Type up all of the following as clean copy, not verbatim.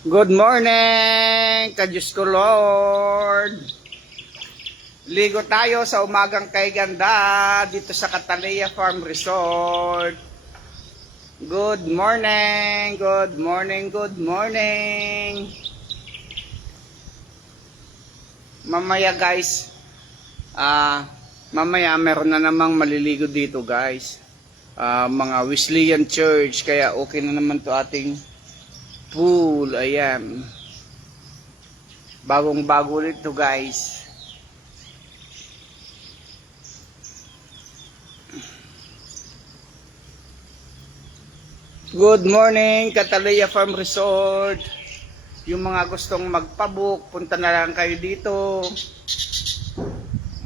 Good morning, ka-Diyos ko Lord. Ligo tayo sa umagang kay ganda dito sa Catalia Farm Resort. Good morning, good morning, good morning. Mamaya guys, mamaya meron na namang maliligo dito guys. Mga Wesleyan Church, kaya okay na naman to ating pool. Ayan, bagong bago ulit to guys. Good morning, Catalia Farm Resort. Yung mga gustong magpabook, punta na lang kayo dito.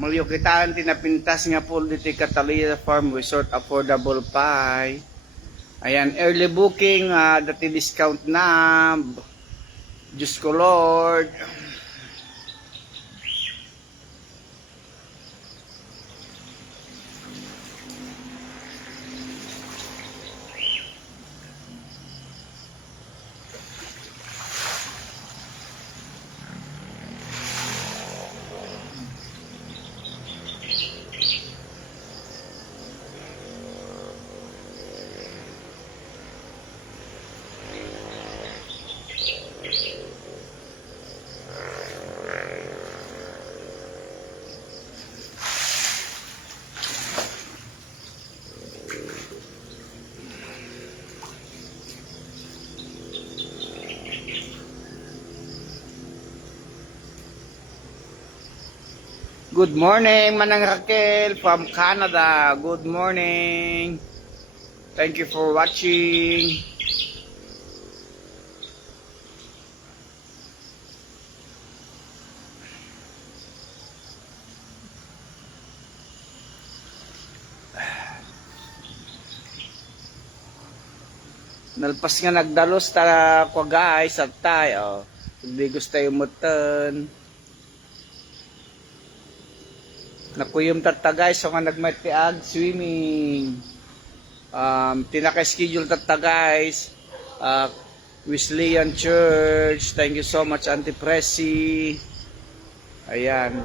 Maliw kitaan tinapintas nga pool dito Catalia Farm Resort, affordable pie. Ayan, early booking, dati discount na. Diyos ko Lord. Good morning, Manang Raquel from Canada. Good morning. Thank you for watching. Nalpas nga nagdalos ta ko guys at tayo. Hindi gusto yung mutan. Nakuyom tata guys, so nga nagmatiag swimming. Tinaka-schedule tata guys. Wesleyan Church. Thank you so much Auntie Pressy. Ayan.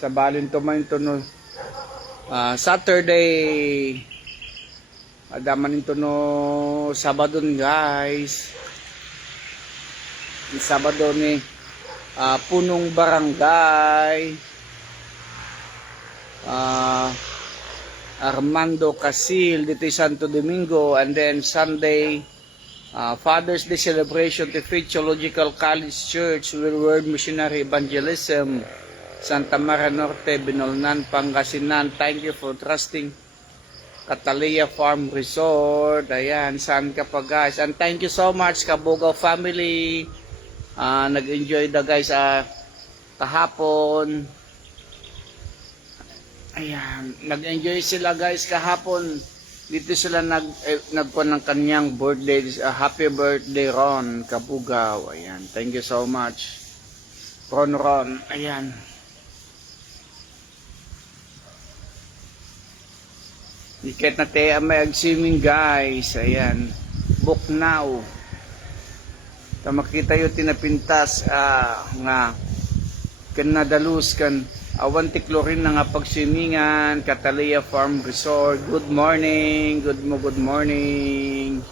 Sa balin to no. Saturday. Adaman ito no Sabado guys. Di Sabado ni Punong Barangay, Armando Casil dito Santo Domingo, and then Sunday Father's Day celebration to Faith Theological College Church with Word Missionary Evangelism, Santa Maria Norte, Binolnan, Pangasinan. Thank you for trusting Catalia Farm Resort. Ayan, saan ka pa guys? And thank you so much Kabugaw family. Nag-enjoy da guys kahapon. Ayan, nag-enjoy sila guys kahapon. Dito sila nagkuhan ng kanyang birthday. Happy birthday Ron Kabugaw. Ayan, thank you so much Ron. Ayan. Ikat na tayo may ag-swimming guys. Ayan, book now. Makita yung tinapintas nga kan nadalus kan awan tiklorin na nga pagswimingan Catalia Farm Resort. Good morning, good morning.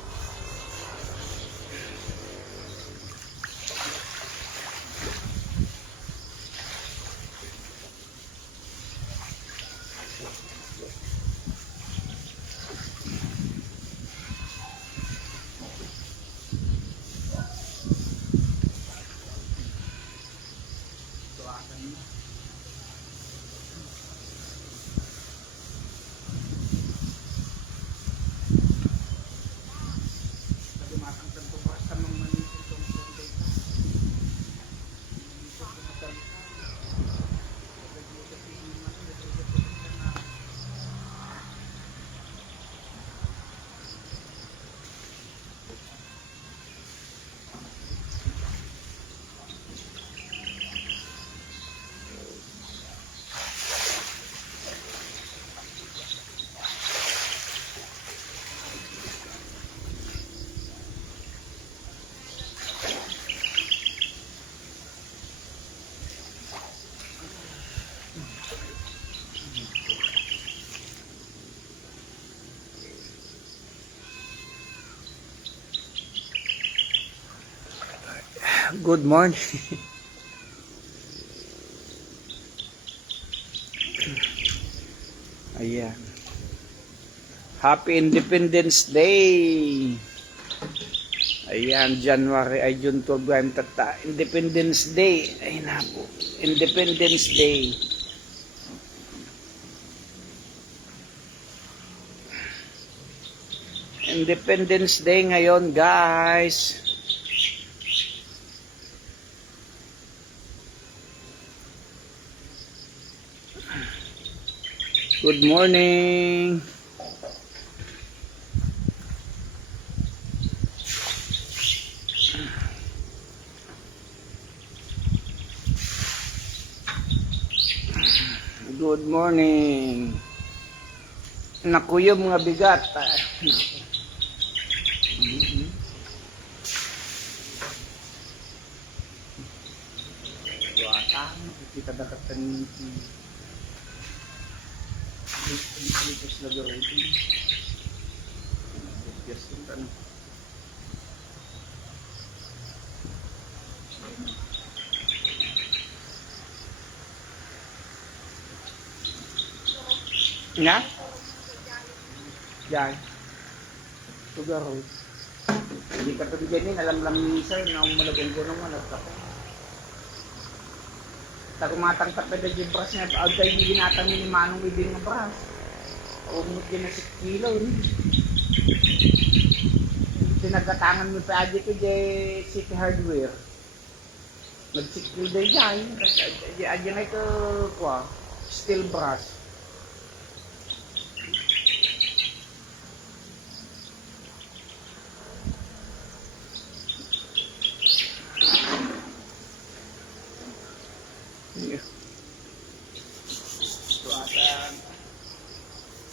Good morning. Ayan. Happy Independence Day. Ayan, January ay June 12 ay tata. Independence Day. Ay na po. Independence Day. Independence Day ngayon, guys. Good morning. Good morning. Naku, yung mga bigat. Wata, kita dapat kan lagi roti. Biasa kan. Nga? Yan. Tugaro. Hindi ka to bigyan alam ni sir na umalagong ko nung ano ka. Tagumatang tapad na yung bras niya. Agay yung ginatang ni Manong ibig ng bras. Umot yun na 6 kilo. Sinagatangan mo pa aja ko dyan City Hardware. Nag-6 kilo day dyan. Aja na ito kwa. Steel brass.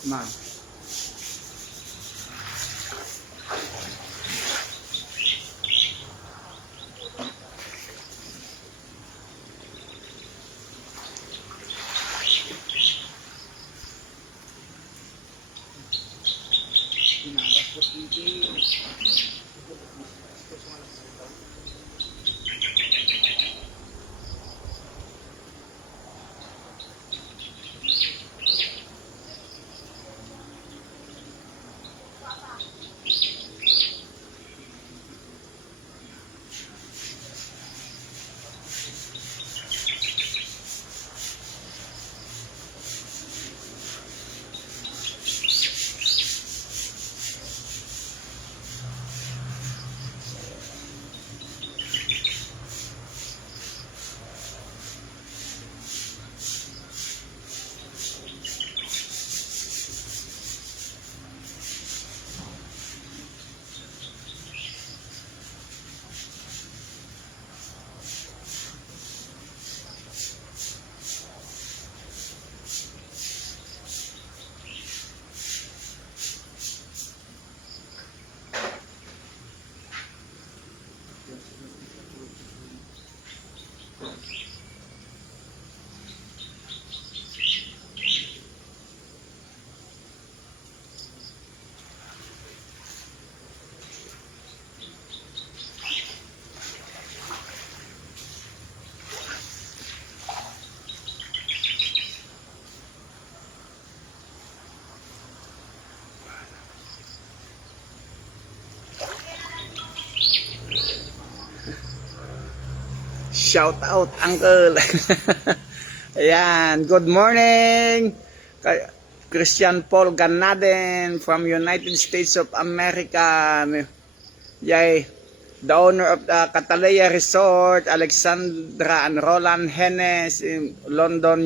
Man. Shout out, Uncle. Ayan, good morning. Christian Paul Ganaden from United States of America. Yay, the owner of the Catalea Resort, Alexandra and Roland Hennes in London,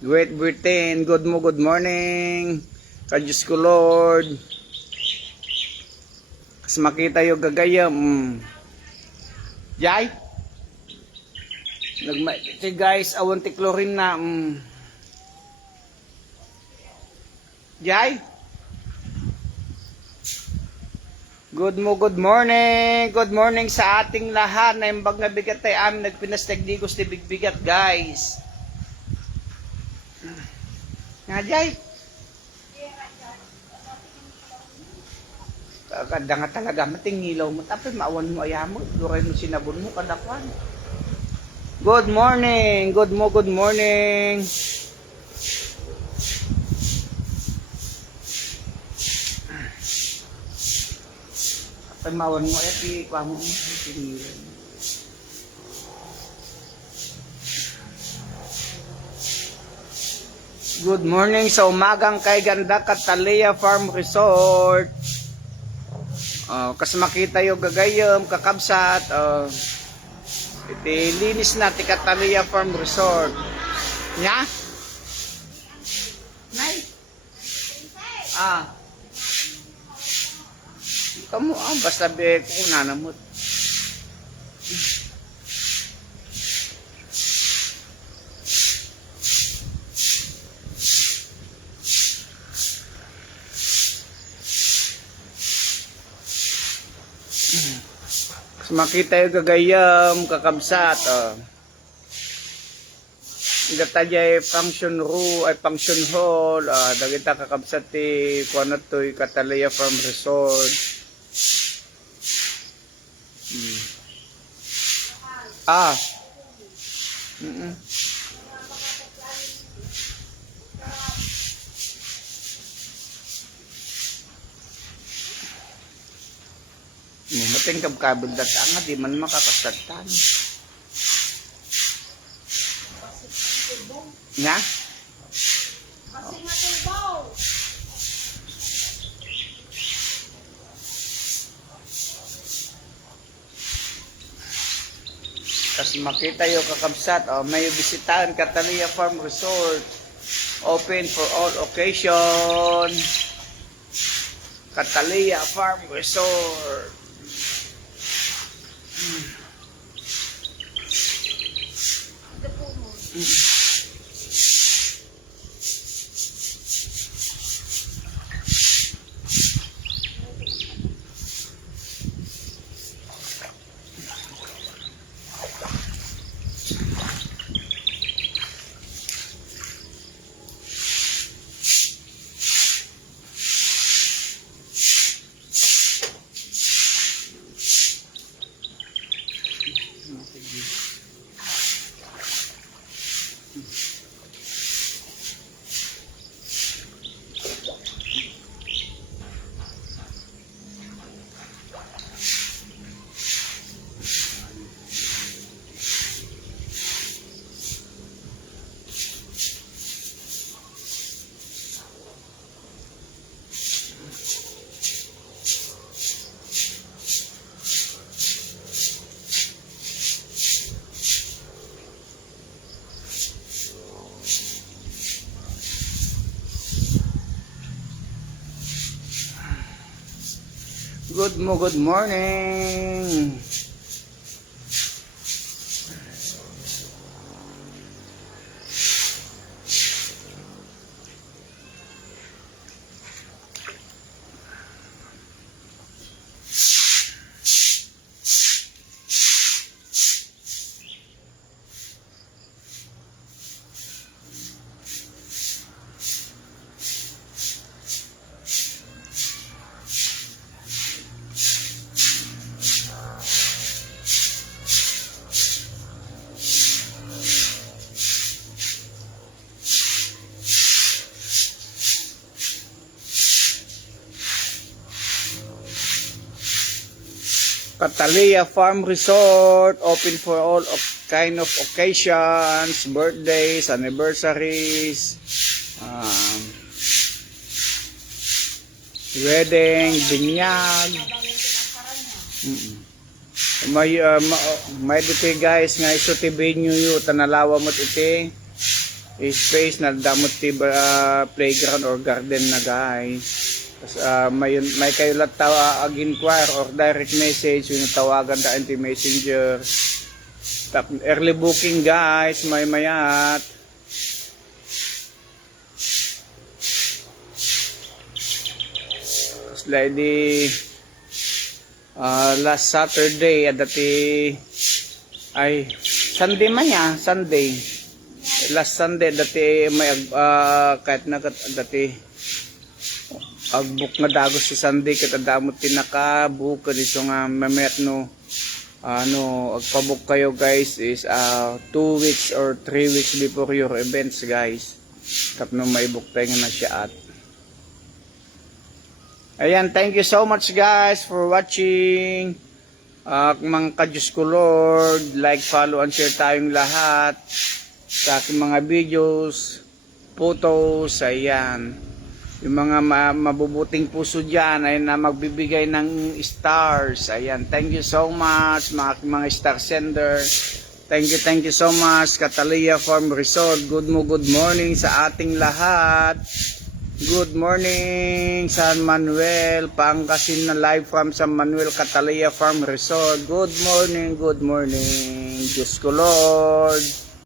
Great Britain. Good morning. Kajus ko Lord. Kas makita yung gagayam. Yay. Nagmati guys, awan ti chlorine na. Jai. Good morning. Good morning sa ating lahat na imbag na bigat ay amin nagpinastagdigos ti bigbigat guys. Nga Jai. Kaganda nga talaga, matingilaw mo. Tapos maawan mo ayamo. Duray mo sinabon mo, kadakwan. Good morning! Good morning! Tapos maawan mo ayat, ikuha mo. Tingilaw mo. Good morning sa umagang kay ganda Catalia Farm Resort. Kas makita yung gagayom, kakabsat. Iti linis na ti Catalia Farm Resort. Nya? Nay? Kamu basta be ko nanamot. Makita yung gagayam, kakabsat. Data ay function room, ay function hall. Dagita kakabsat kuano to yung Catalia Farm Resort. Mating kabkabel data nga di man makakasagtan. Nga? Kasi makita yung kakabsat, may bisitahan Catalia Farm Resort. Open for all occasion. Catalia Farm Resort. Good morning. Catalia Farm Resort, open for all kind of occasions, birthdays, anniversaries, wedding, binyag. May dito guys nga iso ti venue yu tanalawa mo iti space na damot ti playground or garden na guys. May kayo lang inquire or direct message yung tawagan ta anti messenger. Early booking guys, may mayat. Lady last Saturday dati ay Sunday man ya, Sunday. Last Sunday dati may kahit na dati agbuk nga dagos si Sunday katadamot tinaka bukan ito nga mamet no agpabuk kayo guys is 2 weeks or 3 weeks before your events guys tapno maibuk tayo nga na siya at ayan, thank you so much guys for watching. Mga ka-Diyos ko Lord, like, follow, and share tayong lahat sa aking mga videos, photos, ayan. Yung mga mabubuting puso dyan ay na magbibigay ng stars. Ayan, thank you so much mga star sender. Thank you so much Catalia Farm Resort. Good morning sa ating lahat. Good morning, San Manuel, Pangasinan live from San Manuel, Catalia Farm Resort. Good morning, Diyos ko Lord.